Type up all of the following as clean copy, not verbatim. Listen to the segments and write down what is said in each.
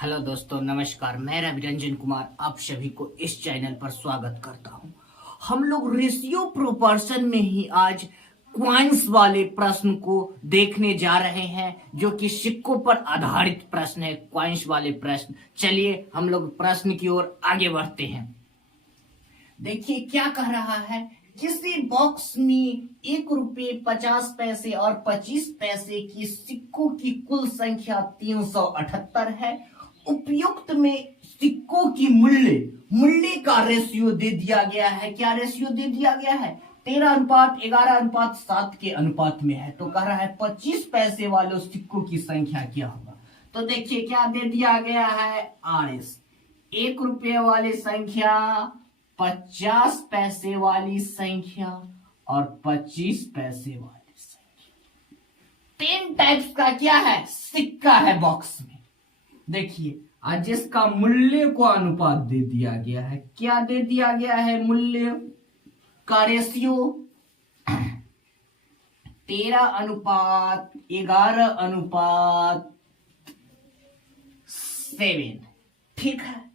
Hello दोस्तों, नमस्कार। मैं रवि रंजन कुमार आप सभी को इस चैनल पर स्वागत करता हूं। हम लोग रेशियो प्रोपोर्शन में ही आज क्वाइंस वाले प्रश्न को देखने जा रहे हैं, जो कि सिक्कों पर आधारित प्रश्न है। क्वाइंस वाले प्रश्न, चलिए हम लोग प्रश्न की ओर आगे बढ़ते हैं। देखिए क्या कह रहा है। किसी बॉक्स में 1 रुपये 50 पैसे और 25 पैसे की सिक्कों की कुल संख्या 378 है। उपयुक्त में सिक्कों की मूल्य का रेशियो दे दिया गया है। क्या रेशियो दे दिया गया है? 13:11:7 के अनुपात में है। तो कह रहा है 25 पैसे वाले सिक्कों की संख्या क्या होगा। तो देखिए क्या दे दिया गया है। RS 1 रुपये वाली संख्या, 50 पैसे वाली संख्या और 25 पैसे वाली संख्या। 3 टाइप्स का क्या है, सिक्का है बॉक्स में। देखिए आज जिसका मूल्य को अनुपात दे दिया गया है। क्या दे दिया गया है? मूल्य का रेशियो 13:11:7। ठीक है।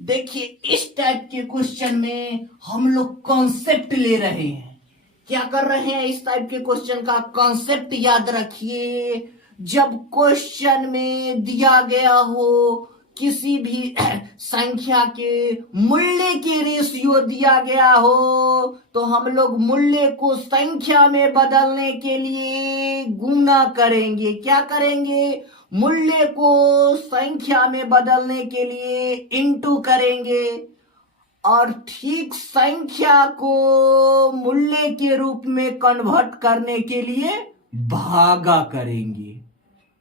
देखिए इस टाइप के क्वेश्चन में हम लोग कॉन्सेप्ट ले रहे हैं। क्या कर रहे हैं? इस टाइप के क्वेश्चन का कॉन्सेप्ट याद रखिए। जब क्वेश्चन में दिया गया हो किसी भी संख्या के मूल्य के रेशियो दिया गया हो, तो हम लोग मूल्य को संख्या में बदलने के लिए गुणा करेंगे। क्या करेंगे? मूल्य को संख्या में बदलने के लिए इंटू करेंगे और ठीक संख्या को मूल्य के रूप में कन्वर्ट करने के लिए भागा करेंगे।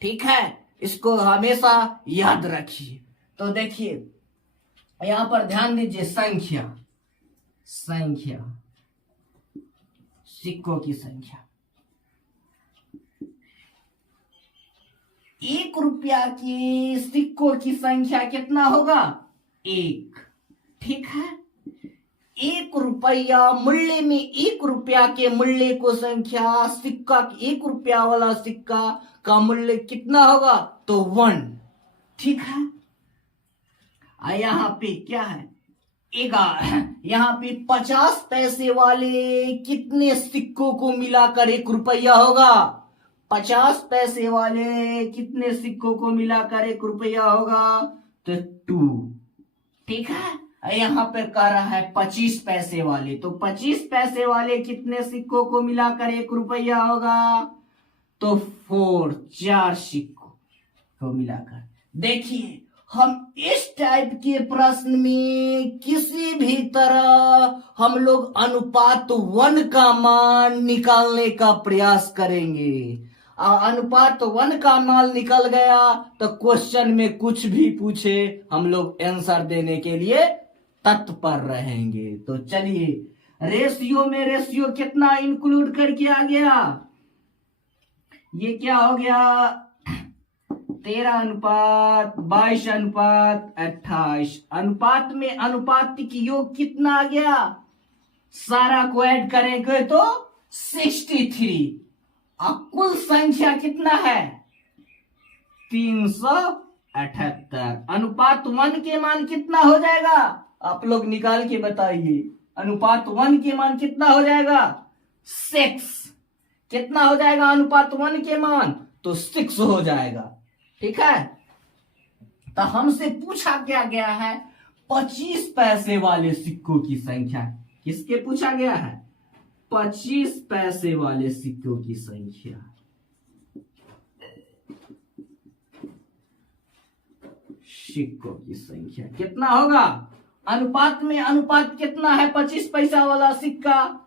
ठीक है, इसको हमेशा याद रखिए। तो देखिए यहां पर ध्यान दीजिए। संख्या सिक्कों की संख्या। 1 रुपया की सिक्कों की संख्या कितना होगा? 1। ठीक है। 1 रुपया मूल्य में 1 रुपया के मूल्य को संख्या सिक्का, 1 रुपया वाला सिक्का का मूल्य कितना होगा? तो 1। ठीक है। यहाँ पे क्या है? 11। यहाँ पे 50 पैसे वाले कितने सिक्कों को मिलाकर 1 रुपया होगा? 50 पैसे वाले कितने सिक्कों को मिलाकर 1 रुपया होगा? तो 2। ठीक है। यहाँ पे कह रहा है 25 पैसे वाले, तो 25 पैसे वाले कितने सिक्कों को मिलाकर 1 रुपया होगा? तो 4 सिक्कों को मिलाकर। देखिए हम इस टाइप के प्रश्न में किसी भी तरह हम लोग अनुपात 1 का मान निकालने का प्रयास करेंगे। अनुपात 1 का मान निकल गया तो क्वेश्चन में कुछ भी पूछे हम लोग आंसर देने के लिए तत्पर रहेंगे। तो चलिए रेशियो में रेशियो कितना इंक्लूड करके आ गया? ये क्या हो गया? 13:22:28। अनुपात में अनुपात की योग कितना आ गया? सारा को ऐड करेंगे तो 63। अब कुल संख्या कितना है? 378। अनुपात 1 के मान कितना हो जाएगा? आप लोग निकाल के बताइए। अनुपात 1 के मान कितना हो जाएगा? 6। कितना हो जाएगा अनुपात 1 के मान? तो 6 हो जाएगा। ठीक है। तो हमसे पूछा क्या गया है? 25 पैसे वाले सिक्कों की संख्या। किसके पूछा गया है? 25 पैसे वाले सिक्कों की संख्या। सिक्कों की संख्या कितना होगा? अनुपात में अनुपात कितना है? 25 पैसा वाला सिक्का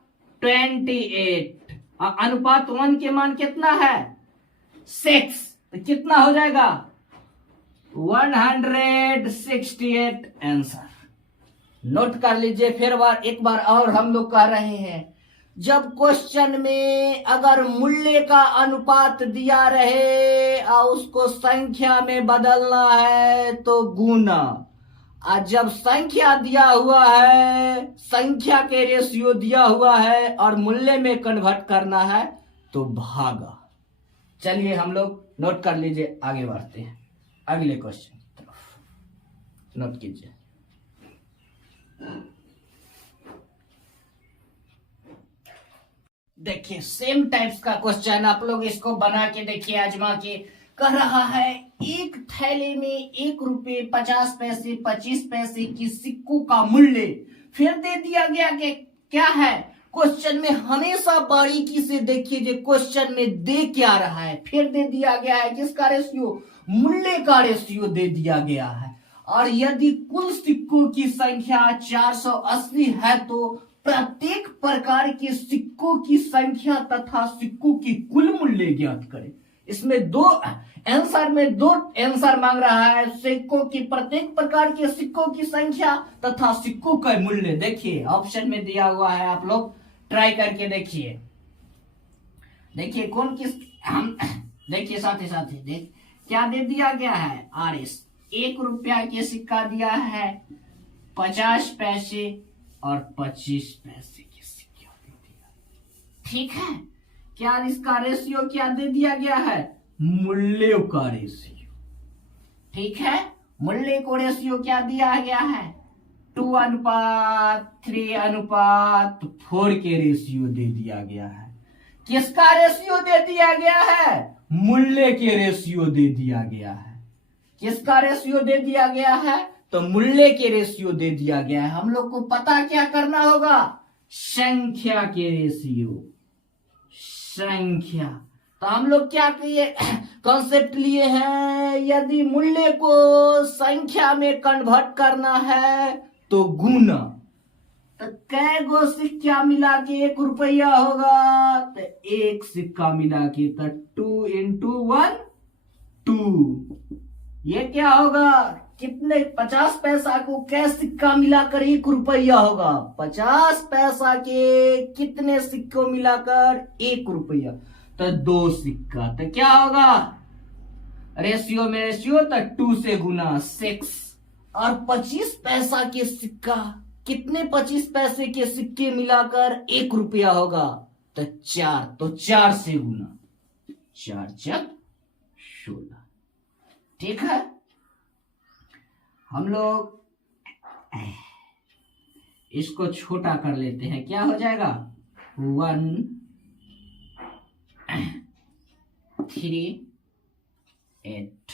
28। अनुपात 1 के मान कितना है? 6। तो कितना हो जाएगा? 168 आंसर। नोट कर लीजिए। फिर एक बार और हम लोग कह रहे हैं, जब क्वेश्चन में अगर मूल्य का अनुपात दिया रहे और उसको संख्या में बदलना है तो गुना, और जब संख्या दिया हुआ है, संख्या के रेशियो दिया हुआ है और मूल्य में कन्वर्ट करना है तो भागा। चलिए हम लोग नोट कर लीजिए, आगे बढ़ते हैं अगले क्वेश्चन की तरफ। नोट कीजिए। देखिए सेम टाइप्स का क्वेश्चन आप लोग इसको बना के देखिए, आजमा के। कह रहा है एक थैले में 1 रुपए 50 पैसे 25 पैसे की सिक्कों का मूल्य, फिर दे दिया गया कि क्या है क्वेश्चन में। हमेशा बारीकी से देखिए जो क्वेश्चन में दे क्या रहा है, फिर दे दिया गया है किसका रेशियो, मूल्य का रेशियो दे दिया गया है। और यदि कुल सिक्कों की संख्या 480 है तो प्रत्येक प्रकार के सिक्कों की संख्या तथा सिक्कों की कुल मूल्य ज्ञात करें। इसमें दो आंसर मांग रहा है, सिक्कों की प्रत्येक प्रकार के सिक्कों की संख्या तथा सिक्कों का मूल्य। देखिए ऑप्शन में दिया हुआ है, आप लोग ट्राई करके देखिए। देखिए कौन किस हम देखिए साथी साथी देख क्या दे दिया गया है। RS 1 रुपया के सिक्का दिया है, 50 पैसे और 25 पैसे के सिक्के दे दिया। ठीक है, क्या इसका रेशियो क्या दे दिया गया है, मूल्यों का रेशियो। ठीक है, मूल्य को रेशियो क्या दिया गया है, 2:3:4 के रेशियो दे दिया गया है। किसका रेशियो दे दिया गया है, मूल्य के रेशियो दे दिया गया है। किसका रेशियो दे दिया गया है, तो मूल्य के रेशियो दे दिया गया है। हम लोग को पता क्या करना होगा, संख्या के रेशियो, संख्या। तो हम लोग क्या किए कॉन्सेप्ट लिए हैं, यदि मूल्य को संख्या में कन्वर्ट करना है तो गुना। तो कै गो सिक्का मिला के 1 रुपया होगा, तो एक सिक्का मिला के तो 2 × 1 2। ये क्या होगा, कितने 50 पैसा को कै सिक्का मिलाकर 1 रुपया होगा। 50 पैसा के कितने सिक्कों मिलाकर 1 रुपया, तो 2 सिक्का। तो क्या होगा, रेशियो में रेशियो तो 2 से गुना 6। और 25 पैसा के सिक्का, कितने 25 पैसे के सिक्के मिलाकर 1 रुपया होगा, तो 4। तो 4 से गुना, 4 × 16। ठीक है, हम लोग इसको छोटा कर लेते हैं। क्या हो जाएगा, 1 3 8।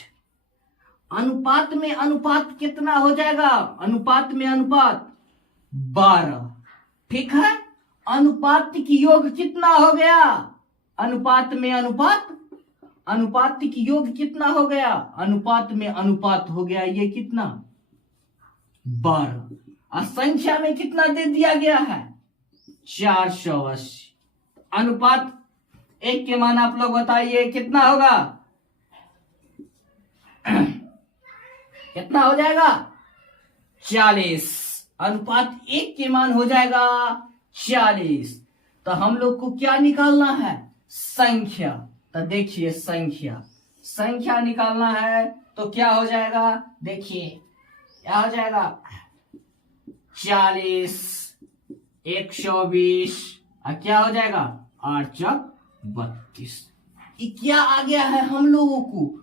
अनुपात में अनुपात कितना हो जाएगा, अनुपात में अनुपात 12। ठीक है, अनुपात की योग कितना हो गया, अनुपात में अनुपात, अनुपात की योग कितना हो गया, अनुपात में अनुपात हो गया ये कितना, 12। और संख्या में कितना दे दिया गया है, 480। अनुपात 1 के मान आप लोग बताइए कितना होगा, कितना हो जाएगा, 40। अनुपात 1 के मान हो जाएगा 40। तो हम लोग को क्या निकालना है, संख्या। तो देखिए संख्या निकालना है तो क्या हो जाएगा, देखिए क्या हो जाएगा, 40 120 और क्या हो जाएगा, 8 × 32। क्या आ गया है, हम लोगों को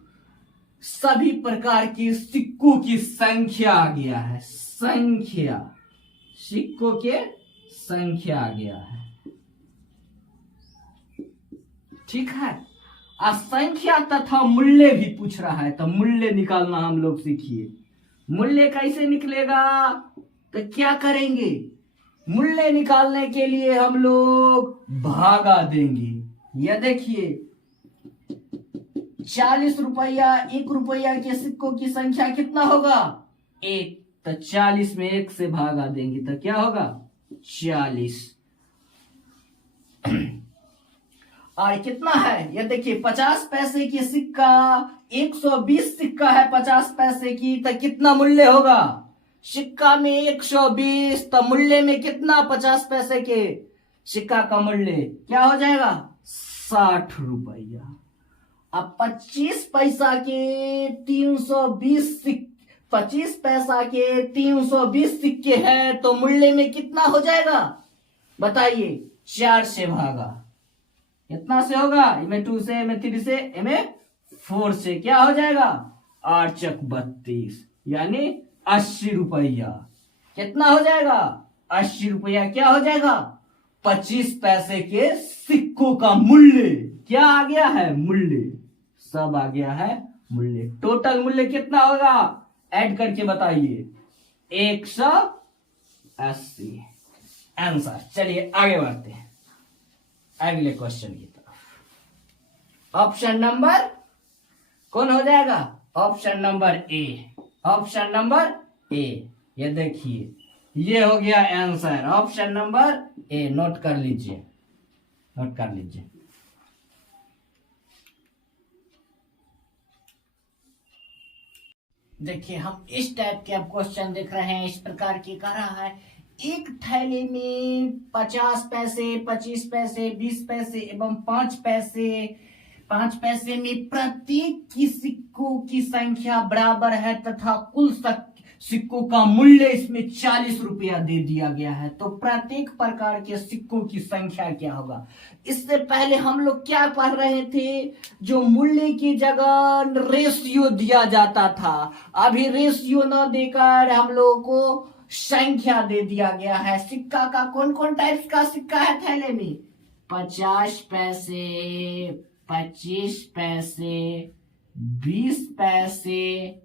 सभी प्रकार के सिक्कों की संख्या आ गया है। संख्या, सिक्कों के संख्या आ गया है। ठीक है, और संख्या तथा मूल्य भी पूछ रहा है, तो मूल्य निकालना हम लोग सीखिए। मूल्य कैसे निकलेगा, तो क्या करेंगे, मूल्य निकालने के लिए हम लोग भागा देंगे। यह देखिए 40 रुपया 1 रुपया के सिक्कों की संख्या कितना होगा, 1। तो 40 में 1 से भागा देंगे तो क्या होगा, 40। और कितना है, ये देखिए 50 पैसे की सिक्का, 120 सिक्का है 50 पैसे की, तो कितना मूल्य होगा, सिक्का में 120, तो मूल्य में कितना, 50 पैसे के सिक्का का मूल्य क्या हो जाएगा, 60 रुपया। अब 25 पैसा के 25 पैसा के 320 सिक्के हैं, तो मूल्य में कितना हो जाएगा, बताइए। 4 से भागा, कितना से होगा, इनमें 2 से, इनमें 3 से, इनमें 4 से, क्या हो जाएगा, 8 × 32, यानी 80 रुपया। कितना हो जाएगा? 80 रुपया क्या हो जाएगा? 25 पैसे के सिक्कों का मूल्य। क्या आ गया है? मूल्य। सब आ गया है मूल्य। टोटल मूल्य कितना होगा? ऐड करके बताइए। 180 आंसर। चलिए आगे बढ़ते हैं अगले क्वेश्चन की तरफ। ऑप्शन नंबर कौन हो जाएगा? Option number A. Option number A, ये देखिए ये हो गया answer. Option number A note कर लीजिए, नोट कर लीजिए। देखिए हम इस टाइप के अब क्वेश्चन देख रहे हैं। इस प्रकार की कह रहा है एक थैले में 50 पैसे, 25 पैसे, 20 पैसे एवं 5 पैसे, 5 पैसे में प्रत्येक की सिक्कों की संख्या बराबर है तथा कुल सिक्कों का मूल्य इसमें 40 रुपया दे दिया गया है। तो प्रत्येक प्रकार के सिक्कों की संख्या क्या होगा? इससे पहले हम लोग क्या पढ़ रहे थे? जो मूल्य की जगह रेशियो दिया जाता था, अभी रेशियो न देकर हम लोगों को संख्या दे दिया गया है। सिक्का का कौन कौन टाइप्स का सिक्का है थैले में? 50 पैसे, 25 पैसे, 20 पैसे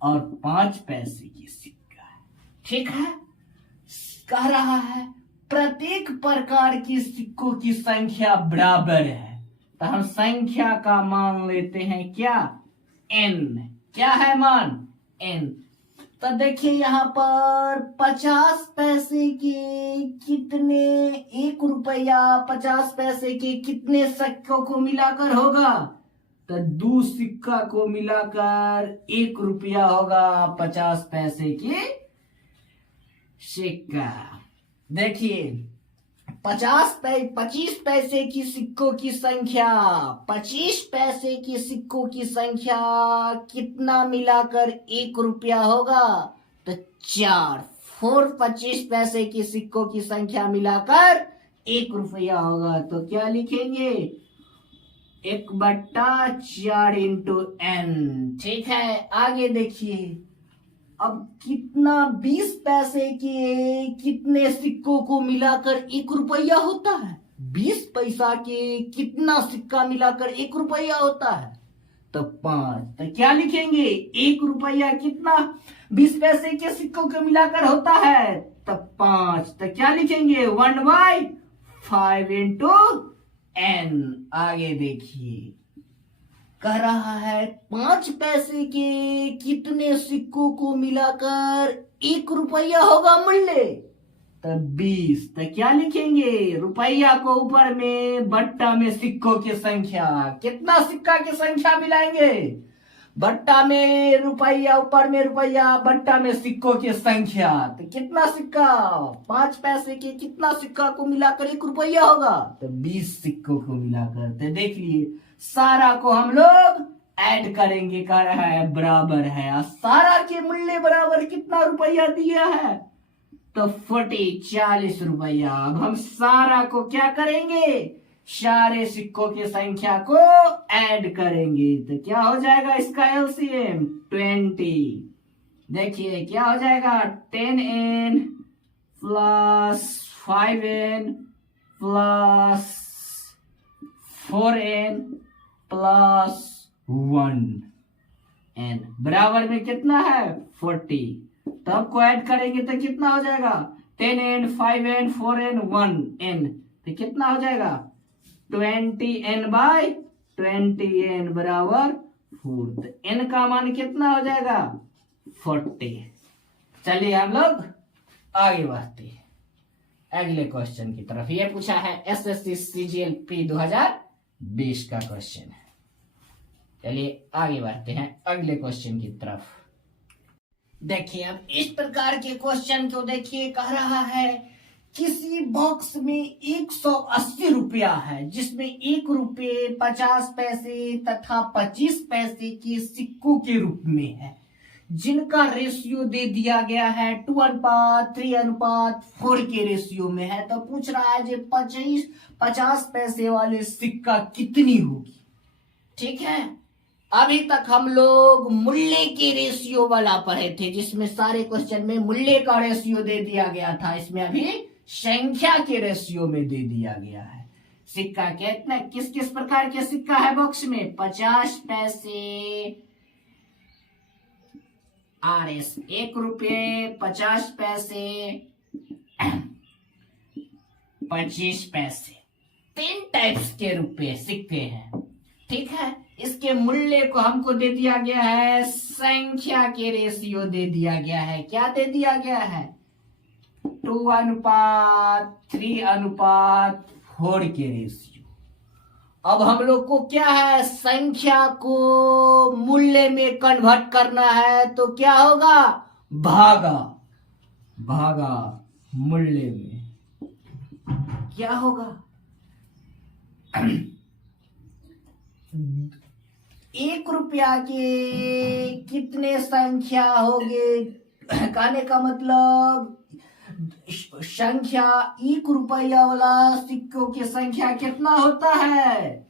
और 5 पैसे की सिक्का है। ठीक है, कह रहा है प्रत्येक प्रकार की सिक्कों की संख्या बराबर है। तो हम संख्या का मान लेते हैं क्या? n। क्या है मान? n। तो देखिए यहाँ पर 50 पैसे के कितने, 1 रुपया 50 पैसे के कितने सिक्कों को मिलाकर होगा? तो 2 सिक्का को मिलाकर 1 रुपया होगा 50 पैसे की सिक्का। देखिए 25 पैसे की सिक्कों की संख्या, 25 पैसे की सिक्कों की संख्या कितना मिलाकर 1 रुपया होगा? तो 4 25 पैसे की सिक्कों की संख्या मिलाकर 1 रुपया होगा। तो क्या लिखेंगे? 1/4 इंटू n। ठीक है, आगे देखिए अब कितना 20 पैसे के कितने सिक्कों को मिलाकर 1 रुपया होता है? 20 पैसा के कितना सिक्का मिलाकर 1 रुपया होता है? तो 5। तो क्या लिखेंगे? 1 रुपया कितना 20 पैसे के सिक्कों को मिलाकर होता है? तो 5। तो क्या लिखेंगे? 1/5 इंटू n। आगे देखिए कह रहा है 5 पैसे के कितने सिक्कों को मिलाकर 1 रुपया होगा मूल्य? तो 20। तो क्या लिखेंगे? रुपया को ऊपर में, बट्टा में सिक्कों की संख्या। कितना सिक्का की संख्या मिलाएंगे? बट्टा में रुपया, ऊपर में रुपया, बट्टा में सिक्कों की संख्या। तो कितना सिक्का? 5 पैसे के कितना सिक्का को मिलाकर 1 रुपया होगा? तो 20 सिक्कों को मिलाकर। तो देख लिए सारा को हम लोग ऐड करेंगे। कह रहा है बराबर है, और सारा के मूल्य बराबर कितना रुपया दिया है? तो 40 रुपया। अब हम सारा को क्या करेंगे? सारे सिक्कों की संख्या को ऐड करेंगे। तो क्या हो जाएगा इसका एलसीएम? 20। देखिए क्या हो जाएगा? 10n plus 5n plus 4n plus 1n बराबर में कितना है? 40। तो आपको ऐड करेंगे तो कितना हो जाएगा? 10n 5n 4n 1n। तो कितना हो जाएगा? 20n/20n बराबर 4। तो n का मान कितना हो जाएगा? 40। चलिए हम लोग आगे बढ़ते हैं अगले क्वेश्चन की तरफ। ये पूछा है एसएससी सीजीएल 2020 का क्वेश्चन है। चलिए आगे बढ़ते हैं अगले क्वेश्चन की तरफ। देखिए अब इस प्रकार के क्वेश्चन को देखिए कह रहा है किसी बॉक्स में 180 रुपया है जिसमें 1 रुपये 50 पैसे तथा 25 पैसे के सिक्कों के रूप में है, जिनका रेशियो दे दिया गया है 2:3:4 के रेशियो में है। तो पूछ रहा है जो 50 पैसे वाले सिक्का कितनी होगी। ठीक है, अभी तक हम लोग मूल्य के रेशियो वाला पढ़े थे, जिसमें सारे क्वेश्चन में मूल्य का रेशियो दे दिया गया था। इसमें अभी संख्या के रेशियो में दे दिया गया है। सिक्का कितना, किस किस प्रकार के सिक्का है बॉक्स में? 50 पैसे RS, 1 रुपये, 50 पैसे, 25 पैसे, 3 टाइप्स के रुपये सिक्के हैं। ठीक है, इसके मूल्य को हमको दे दिया गया है, संख्या के रेशियो दे दिया गया है। क्या दे दिया गया है? 2:3:4 के रेशियो। अब हम लोग को क्या है, संख्या को मूल्य में कन्वर्ट करना है, तो क्या होगा? भागा भागा मूल्य में क्या होगा? 1 रुपया के कितने संख्या होंगे? कहने का मतलब संख्या, 1 रुपया वाला सिक्कों की संख्या कितना होता है?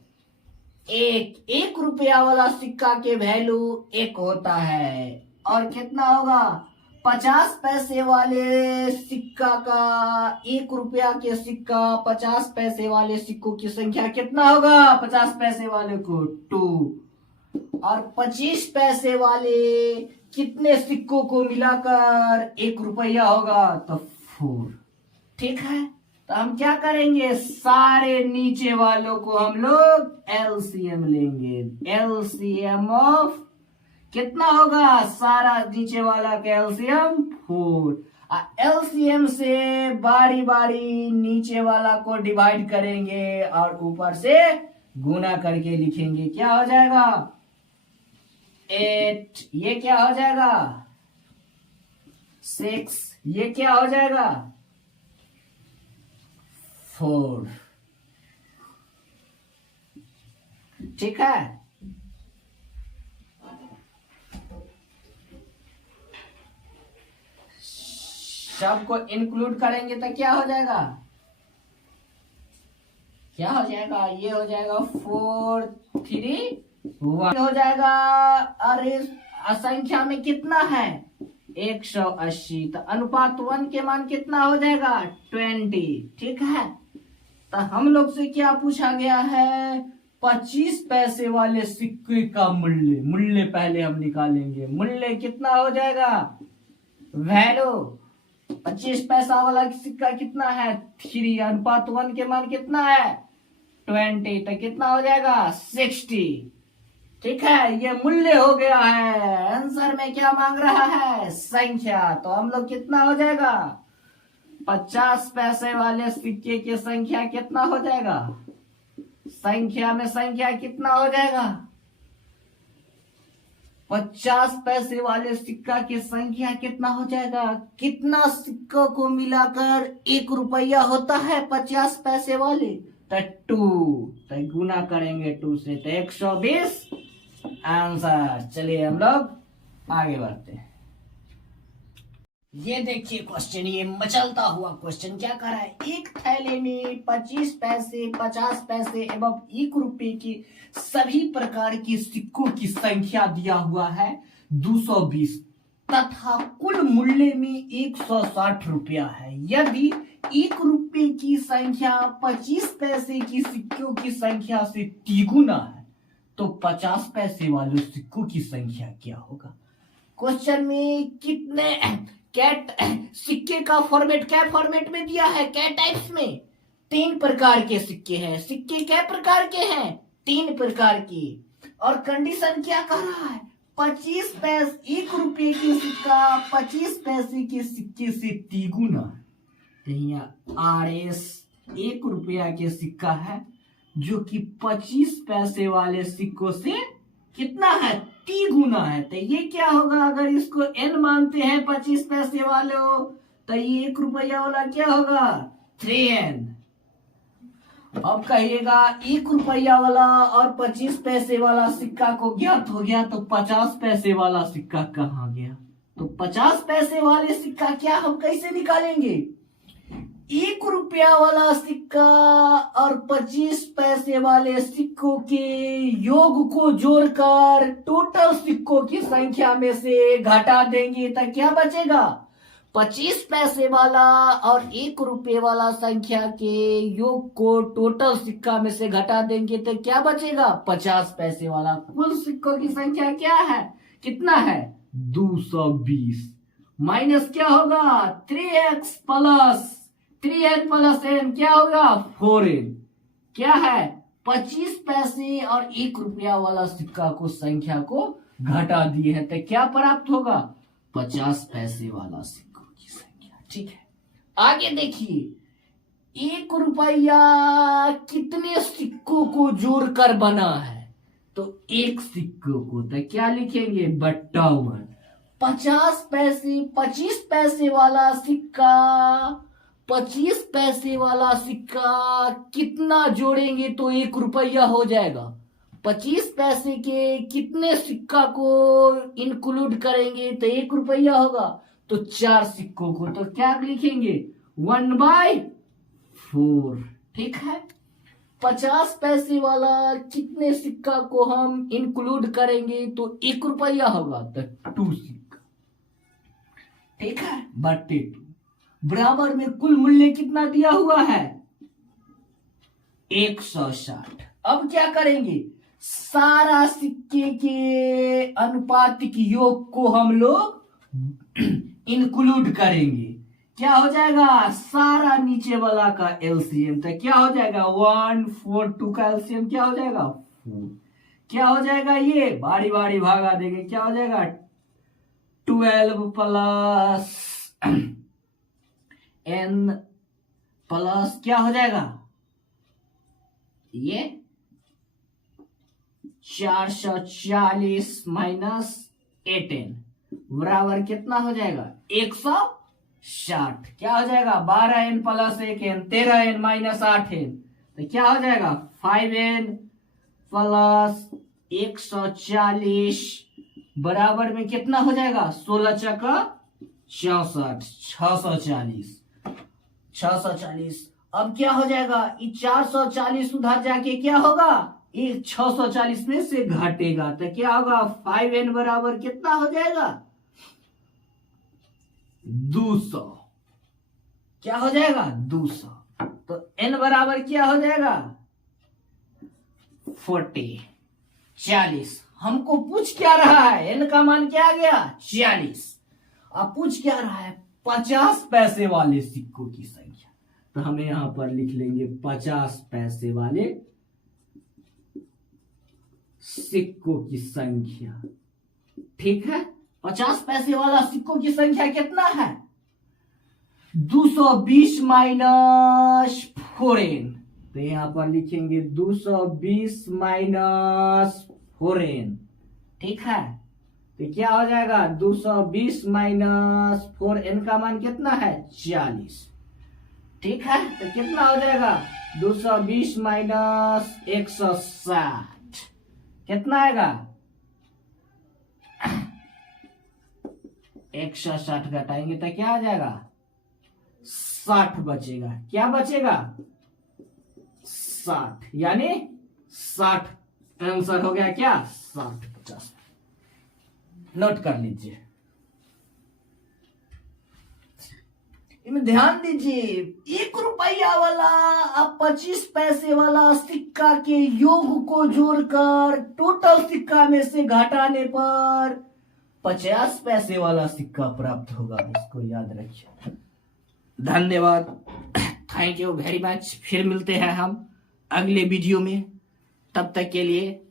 1 रुपया वाला सिक्का के वैल्यू 1 होता है। और कितना होगा? 50 पैसे वाले सिक्का का, 1 रुपया के सिक्का 50 पैसे वाले सिक्कों की संख्या कितना होगा? 50 पैसे वाले को 2। और 25 पैसे वाले कितने सिक्कों को मिलाकर 1 रुपया होगा? तो 4। ठीक है, तो हम क्या करेंगे, सारे नीचे वालों को हम लोग एलसीएम लेंगे। एलसीएम ऑफ कितना होगा? सारा नीचे वाला का एलसीएम 4। एलसीएम से बारी बारी नीचे वाला को डिवाइड करेंगे और ऊपर से गुना करके लिखेंगे। क्या हो जाएगा? 8। ये क्या हो जाएगा? 6। ये क्या हो जाएगा? 4। ठीक है, सबको इंक्लूड करेंगे तो क्या हो जाएगा? क्या हो जाएगा? ये हो जाएगा 4 3 1 हो जाएगा। अरे संख्या में कितना है? 180। तो अनुपात 1 के मान कितना हो जाएगा? 20। ठीक है, तो हम लोग से क्या पूछा गया है? 25 पैसे वाले सिक्के का मूल्य पहले हम निकालेंगे। मूल्य कितना हो जाएगा? वैल्यू 25 पैसा वाला सिक्का कितना है? 3। अनुपात 1 के मान कितना है? 20। तो कितना हो जाएगा? 60। ठीक है, ये मूल्य हो गया है। आंसर में क्या मांग रहा है? संख्या। तो हम लोग कितना हो जाएगा? 50 पैसे वाले सिक्के की संख्या कितना हो जाएगा? संख्या में संख्या कितना हो जाएगा? 50 पैसे वाले सिक्का की संख्या कितना हो जाएगा? कितना सिक्कों को मिलाकर 1 रुपया होता है 50 पैसे वाले? तो 2। तो गुना करेंगे 2 से, तो 120 आंसर। चलिए हम लोग आगे बढ़ते हैं। ये देखिए क्वेश्चन, ये मचलता हुआ क्वेश्चन क्या कर रहा है? एक थैले में 25 पैसे, 50 पैसे एवं 1 रुपए की सभी प्रकार के सिक्कों की संख्या दिया हुआ है 220 तथा कुल मूल्य में 160 रुपया है। यदि 1 रुपए की संख्या 25 पैसे की सिक्कों की संख्या से तिगुना है, तो 50 पैसे वाले सिक्कों की संख्या क्या होगा? क्वेश्चन में कितने सिक्के का फॉर्मेट क्या फॉर्मेट में दिया है? क्या टाइप्स में? 3 प्रकार के सिक्के हैं। सिक्के क्या प्रकार के हैं? 3 प्रकार के। और कंडीशन क्या कर रहा है? 25 पैसे 1 रुपए की सिक्का 25 पैसे के सिक्के से तिगुना। तो यहाँ RS 1 रुपया के सिक्का है, जो कि 25 पैसे वाले सिक्कों से कितना है? तिगुना है। तो ये क्या होगा? अगर इसको n मानते हैं 25 पैसे वाले हो, तो ये 1 रुपया वाला क्या होगा? 3n। अब कहिएगा 1 रुपया वाला और 25 पैसे वाला सिक्का को ज्ञात हो गया, तो 50 पैसे वाला सिक्का कहाँ गया? तो 50 पैसे वाले सिक्का क्या हम कैसे निकालेंगे? 1 रुपया वाला सिक्का और 25 पैसे वाले सिक्कों के योग को जोड़कर टोटल सिक्कों की संख्या में से घटा देंगे तो क्या बचेगा? 25 पैसे वाला और 1 रुपये वाला संख्या के योग को टोटल सिक्का में से घटा देंगे तो क्या बचेगा? 50 पैसे वाला। कुल सिक्कों की संख्या क्या है? कितना है? 220 माइनस क्या होगा? 3x plus 3n plus n क्या होगा? 4n। क्या है? 25 पैसे और 1 रुपया वाला सिक्का को संख्या को घटा दिए हैं तो क्या प्राप्त होगा? 50 पैसे वाला सिक्कों की संख्या। ठीक है, आगे देखिए 1 रुपया कितने सिक्कों को जोड़कर बना है? तो एक सिक्कों को तो क्या लिखेंगे? बट्टा 1। 50 पैसे 25 पैसे वाला सिक्का 25 पैसे वाला सिक्का कितना जोड़ेंगे तो 1 रुपया हो जाएगा? 25 पैसे के कितने सिक्का को इंक्लूड करेंगे तो 1 रुपया होगा? तो 4 सिक्कों को तो क्या लिखेंगे? 1/4। ठीक है, 50 पैसे वाला कितने सिक्का को हम इंक्लूड करेंगे तो 1 रुपया होगा? तो 2 सिक्का। ठीक है, बट्टे 2 बराबर में कुल मूल्य कितना दिया हुआ है? 160। अब क्या करेंगे? सारा सिक्के के अनुपातिक योग को हम लोग इंक्लूड करेंगे। क्या हो जाएगा? सारा नीचे वाला का एलसीएम तो क्या हो जाएगा? 142 का एलसीएम क्या हो जाएगा? 4। क्या हो जाएगा? ये बारी बारी भागा देंगे। क्या हो जाएगा? 12 प्लस n प्लस क्या हो जाएगा? ये 440 माइनस 8n बराबर कितना हो जाएगा? 160। क्या हो जाएगा? 12n plus 1n 13n minus 8n तो क्या हो जाएगा? 5n प्लस 140 बराबर में कितना हो जाएगा? 16 चक्का 64 640। अब क्या हो जाएगा? ये 440 उधर जाके क्या होगा? ये 640 में से घटेगा तो क्या होगा? 5n बराबर कितना हो जाएगा? 200। क्या हो जाएगा? 200। तो n बराबर क्या हो जाएगा? 40। हमको पूछ क्या रहा है? n का मान क्या आ गया? 40। अब पूछ क्या रहा है? 50 पैसे वाले सिक्कों की संख्या। तो हमें यहां पर लिख लेंगे 50 पैसे वाले सिक्कों की संख्या। ठीक है, 50 पैसे वाला सिक्कों की संख्या कितना है? 220 माइनस 4n। तो यहां पर लिखेंगे 220 माइनस 4n। ठीक है, तो क्या हो जाएगा? 220 माइनस 4n का मान कितना है? 40। ठीक है, तो कितना हो जाएगा? 220 माइनस 160 कितना आएगा? 160 घटाएंगे तो क्या आ जाएगा? 60 बचेगा। क्या बचेगा? 60 यानी 60 आंसर हो गया। क्या? 60 50। नोट कर लीजिए, इनमें ध्यान दीजिए। 1 रुपया वाला अब 25 पैसे वाला सिक्का के योग को जोड़कर टोटल सिक्का में से घटाने पर 50 पैसे वाला सिक्का प्राप्त होगा। इसको याद रखिए। धन्यवाद, थैंक यू वेरी मच। फिर मिलते हैं हम अगले वीडियो में। तब तक के लिए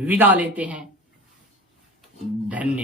विदा लेते हैं। धन्यवाद।